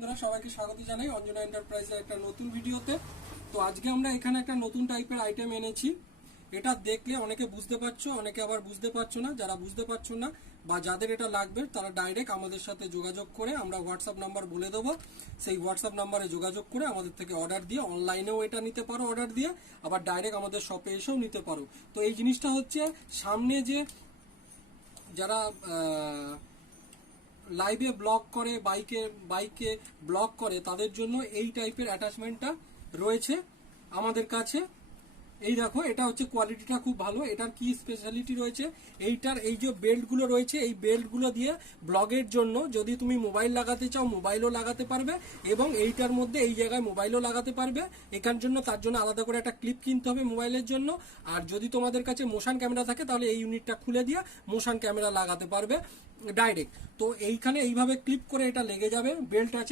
বন্ধুরা সবাইকে স্বাগত জানাই অঞ্জনা এন্টারপ্রাইজের একটা নতুন ভিডিওতে। তো আজকে আমরা এখানে একটা নতুন টাইপের আইটেম এনেছি। এটা দেখলে অনেকে বুঝতে পারছো, অনেকে আবার বুঝতে পারছো না। যারা বুঝতে পারছো না বা যাদের এটা লাগবে তারা ডাইরেক্ট আমাদের সাথে যোগাযোগ করে, আমরা হোয়াটসঅ্যাপ নাম্বার বলে দেবো, সেই হোয়াটসঅ্যাপ নাম্বারে যোগাযোগ করে আমাদের থেকে অর্ডার দিয়ে অনলাইনেও এটা নিতে পারো, অর্ডার দিয়ে আবার ডাইরেক্ট আমাদের শপে এসেও নিতে পারো। তো এই জিনিসটা হচ্ছে সামনে যে যারা লাইভে ব্লগ করে, বাইকে ব্লগ করে, তাদের জন্য এই টাইপের অ্যাটাচমেন্টটা রয়েছে আমাদের কাছে। এই দেখো, এটা হচ্ছে কোয়ালিটিটা খুব ভালো। এটার কি স্পেশালিটি রয়েছে, এইটার এই যে বেল্টগুলো রয়েছে, এই বেল্টগুলো দিয়ে ব্লগের জন্য যদি তুমি মোবাইল লাগাতে চাও মোবাইলও লাগাতে পারবে, এবং এইটার মধ্যে এই জায়গায় মোবাইলও লাগাতে পারবে। এখান জন্য তার জন্য আলাদা করে একটা ক্লিপ কিনতে হবে মোবাইলের জন্য। আর যদি তোমাদের কাছে মোশন ক্যামেরা থাকে তাহলে এই ইউনিটটা খুলে দিয়ে মোশন ক্যামেরা লাগাতে পারবে ডাইরেক্ট। তো এইখানে এইভাবে ক্লিপ করে এটা লেগে যাবে, বেল্ট আছে।